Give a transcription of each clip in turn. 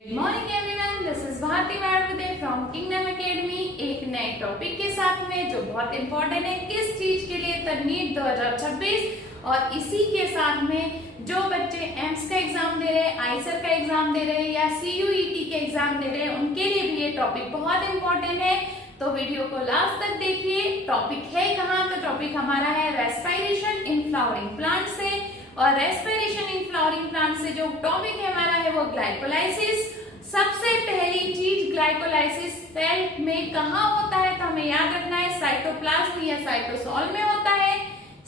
Good morning everyone, this is Bharti Varvade from Kingdom Academy. एक नए topic के साथ में जो बहुत इंपॉर्टेंट है किस चीज के लिए, तो नीट 2026। और इसी के साथ में जो बच्चे एम्स का एग्जाम दे रहे हैं, आईसर का एग्जाम दे रहे हैं या सीयूईटी के एग्जाम दे रहे हैं, उनके लिए भी ये टॉपिक बहुत इंपॉर्टेंट है। तो वीडियो को लास्ट तक देखिए। टॉपिक है कहाँ, तो टॉपिक हमारा है रेस्पिरेशन इन फ्लावरिंग प्लांट से। और रेस्पिरेशन इन फ्लावरिंग प्लांट से जो टॉपिक है हमारा है वो ग्लाइकोलाइसिस। सबसे पहली चीज, ग्लाइकोलाइसिस सेल में कहाँ होता है, तो हमें याद रखना है साइटोप्लाज्म या साइटोसोल में होता है।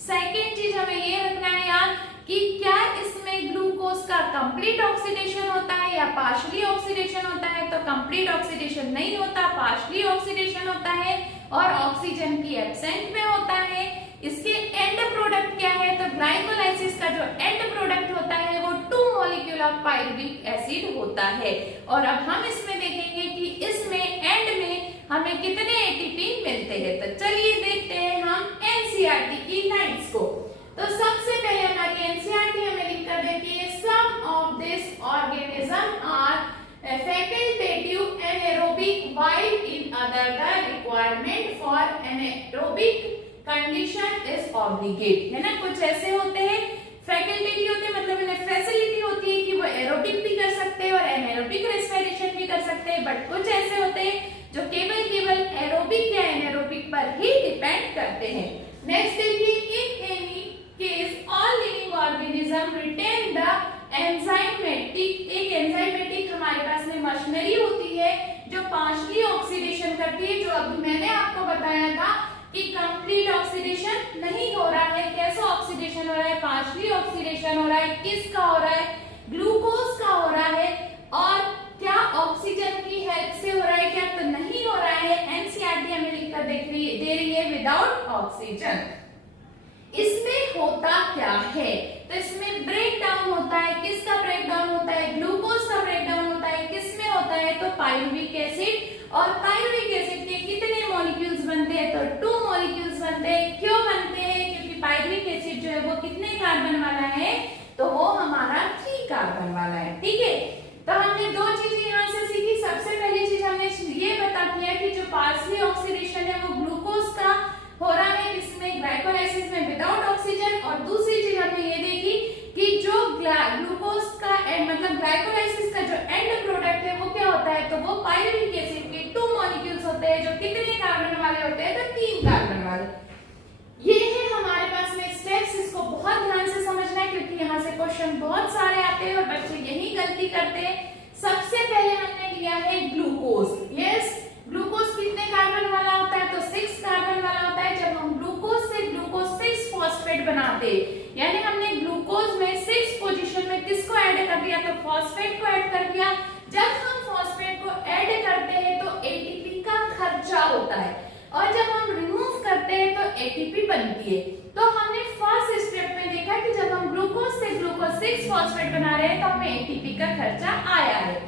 सेकेंड चीज हमें ये रखना है याद कि क्या इसमें ग्लूकोज का कंप्लीट ऑक्सीडेशन होता है या पार्शियली ऑक्सीडेशन होता है, तो कंप्लीट ऑक्सीडेशन नहीं होता, पार्शियली ऑक्सीडेशन होता है और ऑक्सीजन की एब्सेंट में होता है। इसके एंड प्रोडक्ट क्या है, तो ग्लाइकोलाइसिस का जो एंड प्रोडक्ट होता है वो 2 मॉलिक्यूल ऑफ पायरुविक एसिड होता है। और अब हम इसमें देखेंगे कि इसमें एंड में हमें कितने एटीपी मिलते हैं। तो चलिए देखते हैं हम एनसीईआरटी की लाइंस को। तो सबसे पहले हमारी एनसीईआरटी हमें लिख कर देती है, some of this organism are facultative anaerobic while in other the requirement for anaerobic condition is obligate। है ना, कुछ ऐसे होते हैं फैकल्टेटिव होते हैं, मतलब इन्हें फैसिलिटी होती है कि वो एरोबिक भी कर सकते हैं और एनाएरोबिक रेस्पिरेशन भी कर सकते हैं। बट कुछ ऐसे होते हैं जो केवल एरोबिक या एनाएरोबिक पर ही डिपेंड करते हैं। नेक्स्ट देखिए, in any case all living organism retain the enzymatic. एक एंजाइमेटिक हमारे पास में मशीनरी होती है जो पार्शियली ऑक्सीडेशन करती है, जो अभी मैंने आपको बताया था कि कंप्लीट ऑक्सीडेशन नहीं हो रहा है। कैसा ऑक्सीडेशन हो रहा है, पार्शियली ऑक्सीडेशन हो रहा है। किसका हो रहा है, ग्लूकोज का हो रहा है। और क्या ऑक्सीजन की हेल्प से हो रहा है क्या, तो नहीं हो रहा है। एनसीईआरटी हमें लिखकर दे रही है विदाउट ऑक्सीजन। इसमें होता क्या है, तो इसमें ब्रेक डाउन होता है। किसका ब्रेक डाउन होता है, ग्लूकोज का ब्रेक डाउन होता है। किसमें होता है, तो पायरुविक एसिड। और पायरुविक एसिड के कितने मॉलिक्यूल्स बनते हैं, तो 2 मॉलिक्यूल्स बनते हैं। क्यों बनते हैं, क्योंकि पायरुविक एसिड जो है वो कितने कार्बन वाला है, तो वो हमारा 3 कार्बन वाला है। ठीक है, तो हमने 2 चीजें यहाँ से सीखी। सबसे पहली चीज हमने ये बता दिया कि जो पार्शियली ऑक्सीडेशन है वो ग्लूकोज का हो रहा है, इसमें ग्लाइकोलाइसिस में विदाउट ऑक्सीजन। और दूसरी चीज हमने ये देखी कि जो ग्लूकोज का मतलब ग्लाइकोलाइसिस का जो एंड प्रोडक्ट है वो क्या होता है, तो वो पायरुविक एसिड के 2 मॉलिक्यूल्स होते हैं जो कितने कार्बन वाले होते हैं, तो 3 कार्बन वाले। ये है हमारे पास में स्टेप्स। इसको बहुत ध्यान से समझना है क्योंकि यहाँ से क्वेश्चन बहुत सारे आते हैं और बच्चे यही गलती करते हैं। सबसे पहले हमने लिया है ग्लूकोज। यस, ग्लूकोज कितने कार्बन वाला होता है, तो 6 कार्बन वाला होता है। जब हम ग्लूकोज से ग्लूकोज 6 फॉस्फेट बनाते हैं, यानी हमने ग्लूकोज में 6 पोजीशन में किसको ऐड कर दिया, तो फॉस्फेट को ऐड कर दिया। जब हम फॉस्फेट को ऐड करते हैं तो एटीपी का खर्चा होता है, और जब हम रिमूव करते हैं तो एटीपी बनती है। तो हमने फर्स्ट स्टेप में देखा कि जब हम ग्लूकोज से ग्लूकोज 6 फॉस्फेट बना रहे हैं तो हमें एटीपी का खर्चा आया है।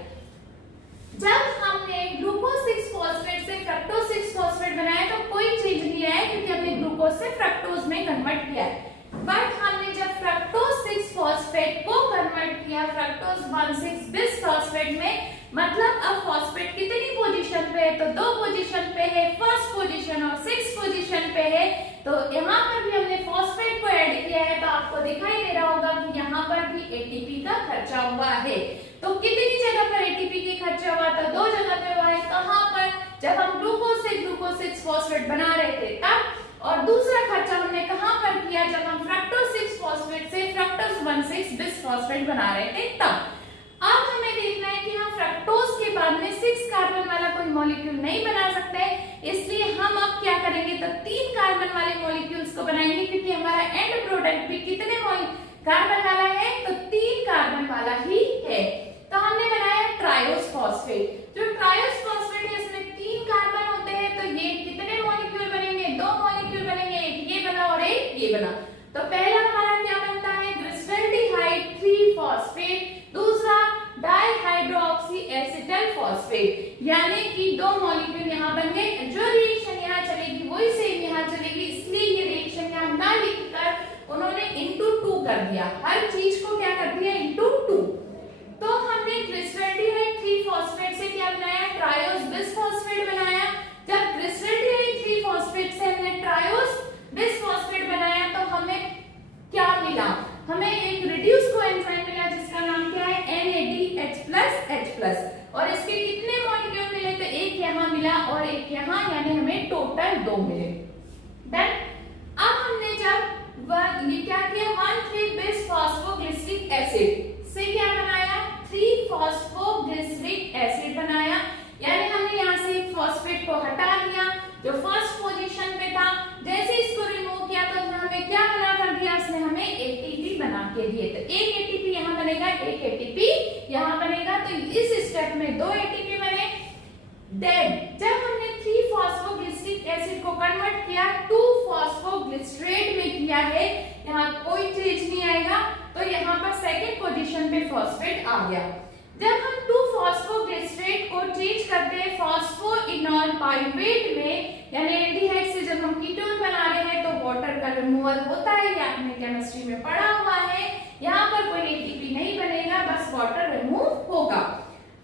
जब हमने ग्लूकोज 6 फॉस्फेट से फ्रक्टोज 6 फॉस्फेट बनाया तो कोई चेंज नहीं आया क्योंकि हमने ग्लूकोज से फ्रक्टोज में कन्वर्ट किया है। बट हमने जब फ्रक्टोज 6 फॉस्फेट को कन्वर्ट किया फ्रक्टोज 1,6 बिस फॉस्फेट में, मतलब अब फॉस्फेट कितनी पोजीशन पे है, तो 2 पोजीशन पे है, फर्स्ट पोजीशन और 6 पोजीशन पे है। तो यहाँ पर भी हमने फॉस्फेट को ऐड किया है, तो आपको दिखाई दे रहा होगा कि यहाँ पर भी एटीपी का खर्चा हुआ है। तो कितनी जगह पर एटीपी की खर्चा हुआ था, 2 जगह पे हुआ है। कहाँ पर, जब हम ग्लूकोज से ग्लूकोज 6 फॉस्फेट बना रहे थे तब, और दूसरा खर्चा हमने कहाँ पर किया, जब हम फ्रक्टोज 6 फॉस्फेट से फ्रक्टोज 1,6 बिस फॉस्फेट बना रहे थे तब। अब हमें देखना है कि हम फ्रक्टोज के बाद में 6 कार्बन वाला कोई मॉलिक्यूल नहीं बना सकते, इसलिए हम अब क्या करेंगे, तो 3 कार्बन वाले मॉलिक्यूल्स को बनाएंगे क्योंकि हमारा एंड प्रोडक्ट भी कितने कार्बन वाला है, तो 3 कार्बन वाला ही है। तो हमने बनाया ट्रायोस फॉस्फेट। जो ट्रायोस फॉस्फेट है इसमें 3 कार्बन होते हैं, तो ये कितने मॉलिक्यूल बनेंगे, 2 मॉलिक्यूल बनेंगे, एक ये बना और एक ये बना। तो पहला हमारा क्या बनता है, ग्लिसरॉल्डिहाइड 3 फॉस्फेट, दूसरा डाइहाइड्रोक्सी एसिटल फॉस्फेट, यानी कि 2 मॉलिक्यूल यहाँ बन गए। जो रिएक्शन यहाँ चलेगी वही सेम यहाँ चलेगी, इसलिए ये रिएक्शन यहाँ ना लिखकर उन्होंने into 2 कर दिया, हर चीज को क्या कर दिया, into 2। तो हमने ग्लिसरॉल्डिहाइड 3 2 मिले। देन अब हमने जब ये क्या किया 1,3-bis फॉस्फोग्लिसरिक एसिड से क्या बनाया 3-फॉस्फोग्लिसरिक एसिड बनाया, यानी हमने यहाँ से एक फॉस्फेट को हटा दिया जो फर्स्ट पोजीशन पे था। जैसे इसको रिमूव किया तो हमें क्या बना कर दिया, उसने हमें एटीपी बना के दिए। तो एक एटीपी यहाँ बनेगा, एक एटीपी यहाँ बनेगा, तो इस स्टेप में 2 एटीपी बने। देन जब हमने 3-फॉस्फोग्लिसरिक एसिड को कन्वर्ट किया 2-फॉस्फोग्लिसरेट में किया है, यहाँ कोई चेंज नहीं आएगा, तो यहाँ पर सेकेंड पोजीशन पे फॉस्फेट आ गया। जब हम 2-फॉस्फोग्लिसरेट को चेंज करते हैं फॉस्फोइनॉल पाइरुवेट में, यानी एल्डिहाइड से जब हम कीटोन बना रहे हैं तो वाटर का रिमूवल होता है, ये आपने केमिस्ट्री में पढ़ा हुआ है। यहाँ पर कोई एटीपी नहीं बनेगा, बस वाटर रिमूव होगा।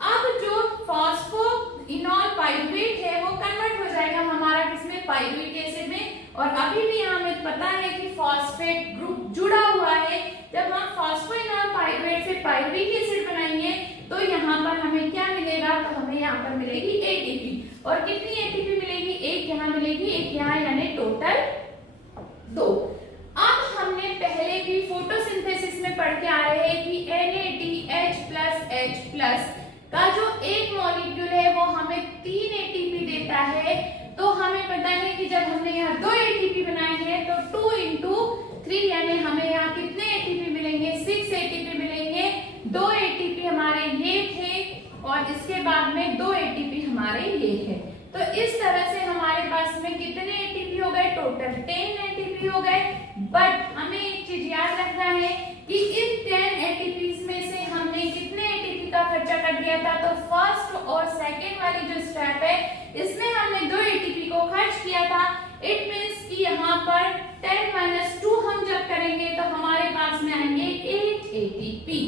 अब जो फॉस्फोइनॉल पाइरुवेट है वो कन्वर्ट हो जाएगा हमारा किसमें, पाइरुविक एसिड में। और अभी भी हमें पता है कि फॉस्फेट ग्रुप जुड़ा हुआ है। जब हम फॉस्फोइनॉल पाइरुवेट से पाइरुविक एसिड बनाएंगे तो यहाँ पर हमें क्या मिलेगा, तो हमें यहाँ पर मिलेगी एटीपी। और कितनी एटीपी मिलेगी, एक यहाँ मिलेगी, एक यहाँ, यानी टोटल 2। अब हमने पहले भी फोटोसिंथेसिस में पढ़ के आ रहे हैं कि NADH+H+ का जो एक मॉलिक्यूल है वो हमें 3 एटीपी देता है। तो हमें पता है कि जब हमने यहाँ 2 एटीपी बनाए हैं तो 2 into 3, यानी हमें यहाँ कितने एटीपी मिलेंगे, 6 एटीपी मिलेंगे। 2 एटीपी हमारे ये थे और इसके बाद में 2 एटीपी हमारे ये है। तो इस तरह से हमारे पास में कितने एटीपी हो गए, टोटल 10 एटीपी हो गए। बट हमें एक चीज याद रखना है कि इन 10 एटीपी में से हमने कितने एटीपी का खर्चा कर दिया था, तो फर्स्ट और सेकेंड वाली जो स्टेप है इसमें हमने 2 एटीपी को खर्च किया था। इट मींस कि यहाँ पर 10 - 2 हम जब करेंगे तो हमारे पास में आएंगे 8 एटीपी।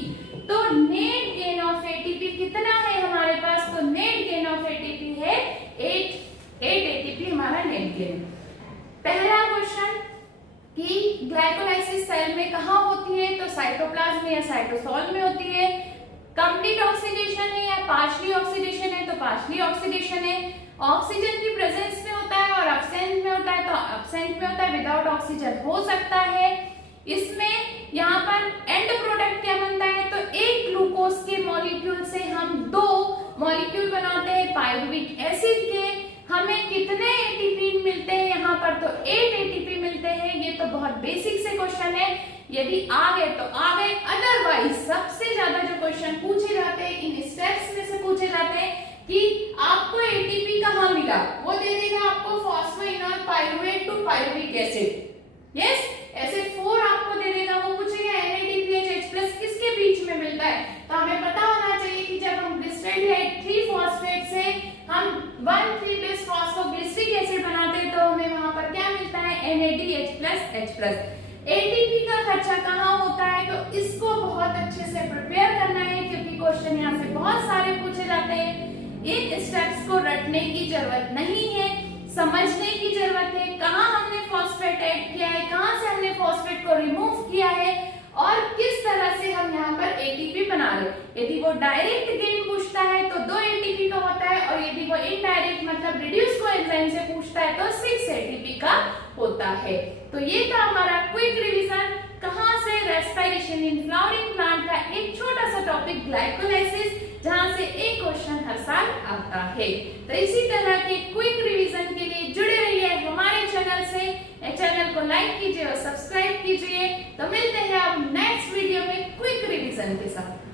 तो नेट गेन ऑफ एटीपी कितना है हमारे पास, तो नेट गेन ऑफ एटीपी है 8 एटीपी हमारा नेट गेन। पहला क्वेश्चन कि ग्लाइकोलाइसिस सेल में कहाँ होती है, तो साइटोप्लाज्म या साइटोसोल में होती है। कंप्लीट ऑक्सीडेशन है या पार्शियली ऑक्सीडेशन है, तो पार्शियली ऑक्सीडेशन है। ऑक्सीजन की प्रेजेंस में होता है और एब्सेंट में होता है, तो एब्सेंट में होता है, विदाउट ऑक्सीजन हो सकता है। इसमें यहाँ पर एंड प्रोडक्ट क्या बनता है, तो एक ग्लूकोज के मॉलिक्यूल से हम 2 मॉलिक्यूल बनाते हैं पाइरुविक एसिड के। हमें कितने एटीपी मिलते हैं यहाँ पर, तो 8 एटीपी मिलते हैं। ये तो बहुत बेसिक से क्वेश्चन है, यदि आ गए तो आ गए, अदरवाइज सबसे ज्यादा जो क्वेश्चन पूछे जाते हैं इन स्टेप्स में से पूछे जाते हैं कि आपको एटीपी कहाँ मिला, वो दे देगा आपको phosphoenol pyruvate to pyruvic acid. Yes, ऐसे 4 आपको दे देगा, वो पूछेगा NADPH+ किसके बीच में मिलता है। तो हमें पता होना चाहिए कि जब हम ग्लिसरेट 3-फॉस्फेट से हम 1,3-bis फॉस्फोग्लिसरिक एसिड बनाते हैं तो हमें वहां पर क्या मिलता है, NADH+H+। एटीपी का खर्चा कहाँ होता है, तो इसको बहुत अच्छे से प्रिपेयर करना है क्योंकि क्वेश्चन यहाँ से बहुत सारे पूछे जाते हैं। इन स्टेप्स को रटने की जरूरत नहीं है, समझने की जरूरत है। कहाँ हमने फॉस्फेट ऐड किया है, कहाँ से हमने फॉस्फेट को रिमूव किया है और किस तरह से हम यहाँ पर एटीपी बना रहे। यदि वो डायरेक्ट गेन पूछता है तो 2 एटीपी का होता है, और यदि वो इनडायरेक्ट मतलब रिड्यूस कोएंजाइम से पूछता है तो 6 एटीपी का होता है। तो ये था हमारा क्विक रिवीजन, कहाँ से रेस्पिरेशन इन फ्लावरिंग प्लांट का एक छोटा सा टॉपिक ग्लाइकोलाइसिस, जहां से एक क्वेश्चन हर साल आता है। तो इसी तरह के क्विक रिवीजन के लिए जुड़े रहिए हमारे चैनल से। चैनल को लाइक कीजिए और सब्सक्राइब कीजिए। तो मिलते हैं अब नेक्स्ट वीडियो में क्विक रिवीजन के साथ।